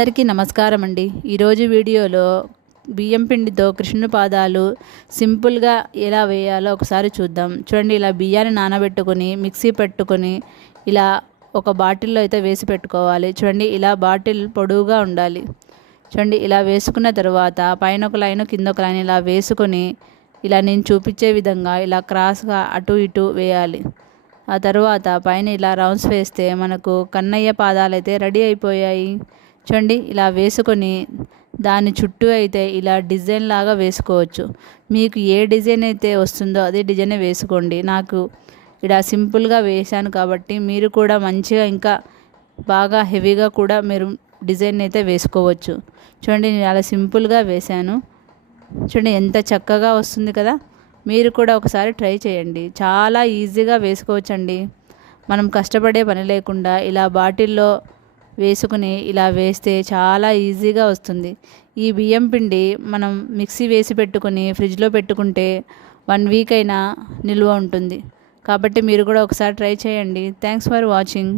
అందరికీ నమస్కారం అండి. ఈరోజు వీడియోలో బియ్యం పిండితో కృష్ణుని పాదాలు సింపుల్గా ఎలా వేయాలో ఒకసారి చూద్దాం. చూడండి, ఇలా బియ్యాన్ని నానబెట్టుకొని మిక్సీ పెట్టుకొని ఇలా ఒక బాటిల్లో అయితే వేసి పెట్టుకోవాలి. చూడండి, ఇలా బాటిల్ పొడవుగా ఉండాలి. చూడండి, ఇలా వేసుకున్న తర్వాత పైన ఒక లైన్ కింద ఒక లైన్ ఇలా వేసుకొని ఇలా నేను చూపించే విధంగా ఇలా క్రాస్గా అటు ఇటు వేయాలి. ఆ తర్వాత పైన ఇలా రౌండ్స్ వేస్తే మనకు కన్నయ్య పాదాలు అయితే రెడీ అయిపోయాయి. చూడండి, ఇలా వేసుకొని దాని చుట్టూ అయితే ఇలా డిజైన్ లాగా వేసుకోవచ్చు. మీకు ఏ డిజైన్ అయితే వస్తుందో అదే డిజైన్ వేసుకోండి. నాకు ఇలా సింపుల్గా వేశాను కాబట్టి మీరు కూడా మంచిగా ఇంకా బాగా హెవీగా కూడా మీరు డిజైన్ అయితే వేసుకోవచ్చు. చూడండి, నేను అలా సింపుల్గా వేశాను. చూడండి, ఎంత చక్కగా వస్తుంది కదా. మీరు కూడా ఒకసారి ట్రై చేయండి. చాలా ఈజీగా వేసుకోవచ్చండి. మనం కష్టపడే పని లేకుండా ఇలా బాటిల్లో వేసుకుని ఇలా వేస్తే చాలా ఈజీగా వస్తుంది. ఈ బియ్యం పిండి మనం మిక్సీ వేసి పెట్టుకుని ఫ్రిడ్జ్లో పెట్టుకుంటే 1 వీక్ అయినా నిల్వ ఉంటుంది. కాబట్టి మీరు కూడా ఒకసారి ట్రై చేయండి. Thanks for watching.